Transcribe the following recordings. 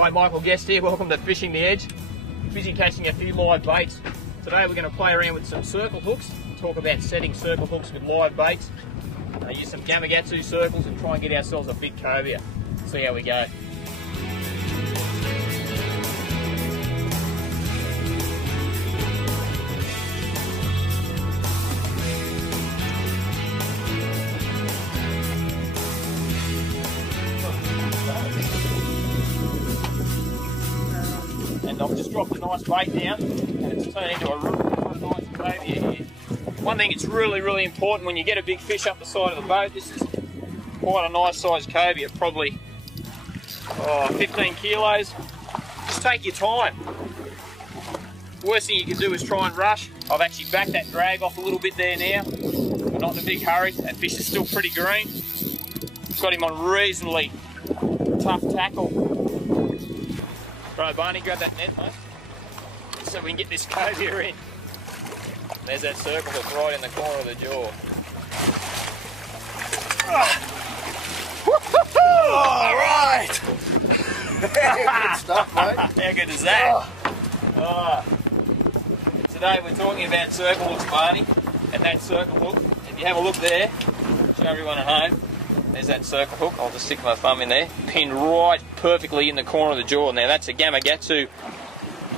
Hi, Michael Guest here. Welcome to Fishing the Edge. Busy casting a few live baits. Today we're going to play around with some circle hooks. Talk about setting circle hooks with live baits. Use some Gamakatsu circles and try and get ourselves a big cobia. See how we go. And I've just dropped a nice bait down and it's turned into a really nice cobia here. One thing it's really important when you get a big fish up the side of the boat, this is quite a nice sized cobia, probably 15 kilos. Just take your time. Worst thing you can do is try and rush. I've actually backed that drag off a little bit there now. We're not in a big hurry. That fish is still pretty green. Got him on reasonably tough tackle. Right, Barney, grab that net, mate, so we can get this cobia in. There's that circle hook right in the corner of the jaw. All right! Good stuff, mate. How good is that? Today we're talking about circle hooks, Barney, and that circle hook. If you have a look there, show everyone at home. There's that circle hook. I'll just stick my thumb in there, pinned right perfectly in the corner of the jaw. Now that's a Gamakatsu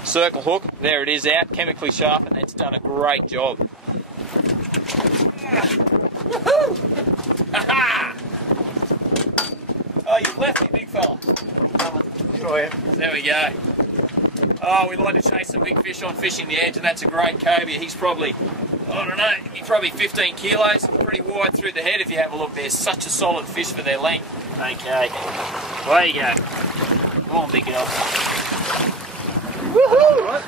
circle hook. There it is out, chemically sharpened. It's done a great job. Oh, you've left me, big fella. There we go. Oh, we like to chase some big fish on Fishing the Edge, and that's a great cobia. He's probably, I don't know, he's probably 15 kilos, pretty wide through the head if you have a look. They're such a solid fish for their length. Okay, there you go. Come on, big girl. Woohoo!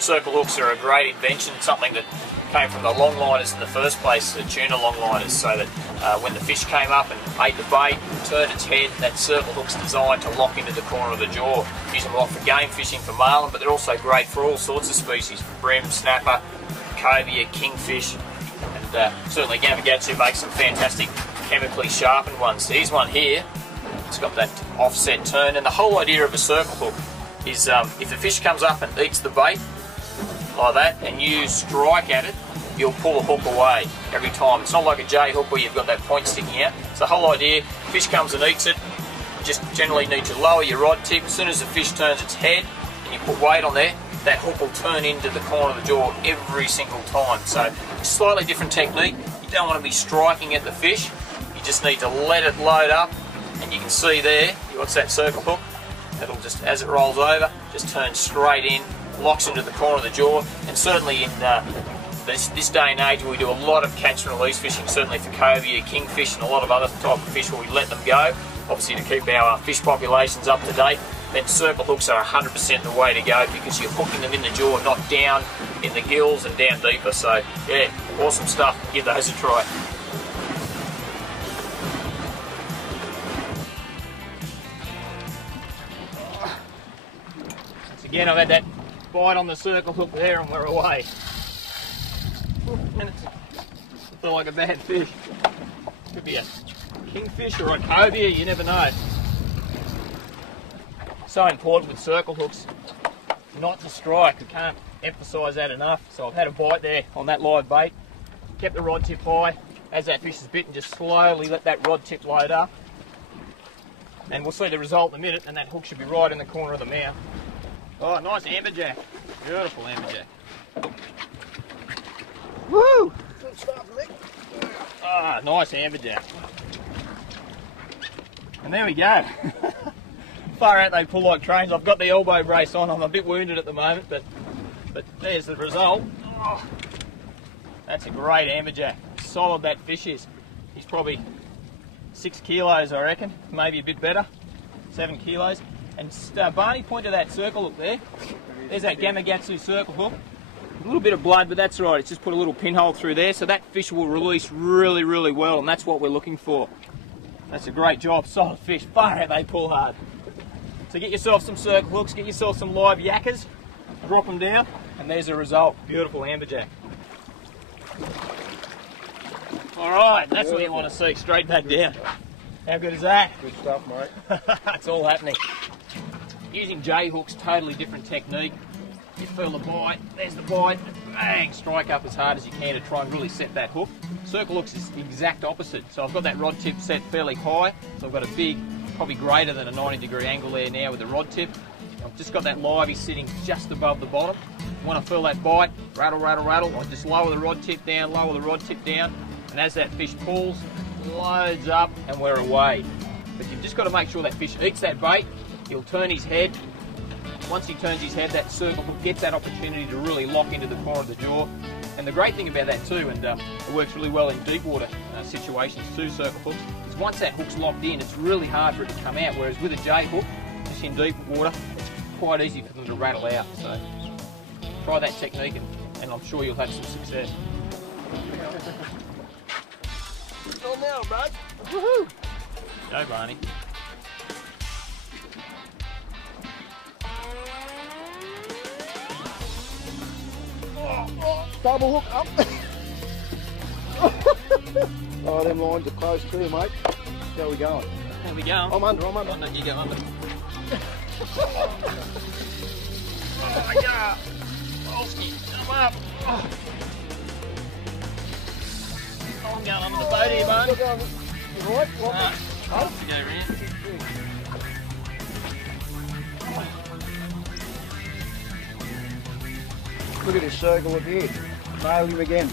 Circle hooks are a great invention, something that came from the longliners in the first place, the tuna longliners, so that when the fish came up and ate the bait, turned its head, that circle hook's designed to lock into the corner of the jaw. Use them a lot for game fishing, for marlin, but they're also great for all sorts of species, bream, snapper, cobia, kingfish, and certainly Gamakatsu makes some fantastic chemically sharpened ones. Here's one here. It's got that offset turn, and the whole idea of a circle hook is if the fish comes up and eats the bait like that and you strike at it, you'll pull the hook away every time. It's not like a J hook where you've got that point sticking out. It's the whole idea. Fish comes and eats it, you just generally need to lower your rod tip. As soon as the fish turns its head and you put weight on there, that hook will turn into the corner of the jaw every single time. So it's a slightly different technique. You don't want to be striking at the fish. You just need to let it load up. And you can see there, what's that circle hook? It'll just, as it rolls over, just turn straight in, locks into the corner of the jaw. And certainly in this day and age, we do a lot of catch and release fishing, certainly for cobia, kingfish, and a lot of other type of fish where we let them go, obviously to keep our fish populations up to date. Then circle hooks are 100% the way to go because you're hooking them in the jaw, not down in the gills and down deeper. So yeah, awesome stuff. Give those a try. Again, I've had that bite on the circle hook there and we're away. And it's like a bad fish. Could be a kingfish or a cobia, you never know. So important with circle hooks not to strike. I can't emphasise that enough. So I've had a bite there on that live bait, kept the rod tip high. As that fish is bitten, just slowly let that rod tip load up. And we'll see the result in a minute, and that hook should be right in the corner of the mouth. Oh, nice amberjack. Beautiful amberjack. Woo! Good stuff, Nick. Ah, nice amberjack. And there we go. Far out they pull like trains. I've got the elbow brace on. I'm a bit wounded at the moment, but there's the result. Oh, that's a great amberjack. Solid that fish is. He's probably 6 kilos, I reckon. Maybe a bit better. 7 kilos. And Barney, point to that circle hook there. There's that Gamakatsu circle hook. A little bit of blood, but that's right. It's just put a little pinhole through there, so that fish will release really well, and that's what we're looking for. That's a great job. Solid fish. Far out they pull hard. So get yourself some circle hooks, get yourself some live yakkers, drop them down, and there's the result. Beautiful amberjack. All right, that's what you want to see. Straight back down. How good is that? Good stuff, mate. It's all happening. Using J hooks, totally different technique. You feel the bite, there's the bite, bang, strike up as hard as you can to try and really set that hook. Circle hooks is the exact opposite. So I've got that rod tip set fairly high, so I've got a big, probably greater than a 90-degree angle there now with the rod tip. I've just got that livey sitting just above the bottom. When I feel that bite, rattle, rattle, rattle, I just lower the rod tip down, and as that fish pulls, loads up, and we're away. But you've just got to make sure that fish eats that bait. He'll turn his head. Once he turns his head, that circle hook gets that opportunity to really lock into the corner of the jaw. And the great thing about that too, and it works really well in deep water situations too, circle hooks, is once that hook's locked in, it's really hard for it to come out. Whereas with a J hook, just in deep water, it's quite easy for them to rattle out. So try that technique, and I'm sure you'll have some success. Go now, bud. Woohoo! Go, Barney. Double hook up. Oh, them lines are close too, mate. How we going? How we going? I'm under. You go under. Oh, yeah. Olski, come up. Oh. I'm going under the boat here, Barney. You right? To go round. Look at this circle up here. Nailed him again.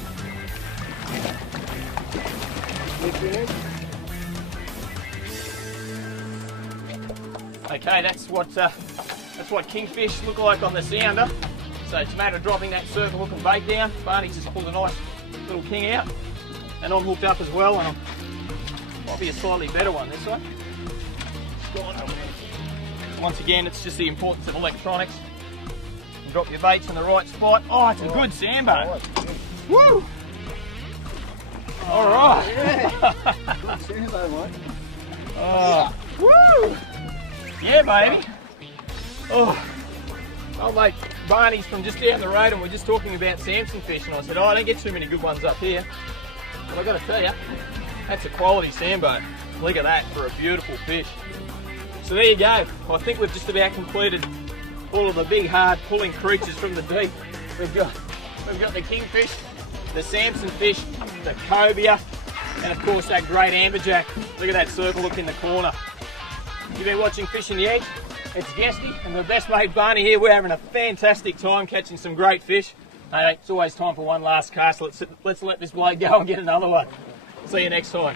Okay, that's what kingfish look like on the sounder. So it's a matter of dropping that circle hook and bait down. Barney's just pulled a nice little king out, and I'm hooked up as well. And might be a slightly better one this one. Once again, it's just the importance of electronics. Drop your baits in the right spot. Oh, it's a good sandbar. Woo! All right. Yeah. Good sandbar, mate. Oh, woo! Yeah, baby. Oh, mate, Barney's from just down the road, and we're just talking about samsonfish, and I said, oh, I don't get too many good ones up here. But I got to tell you, that's a quality sandbar. Look at that for a beautiful fish. So there you go. I think we've just about completed all of the big, hard pulling creatures from the deep. We've got the kingfish, the samsonfish, the cobia, and of course that great amberjack. Look at that circle hook in the corner. You've been watching Fishing the Edge. It's Guesty and my best mate Barney here. We're having a fantastic time catching some great fish. Hey, it's always time for one last cast. Let's let this bloke go and get another one. See you next time.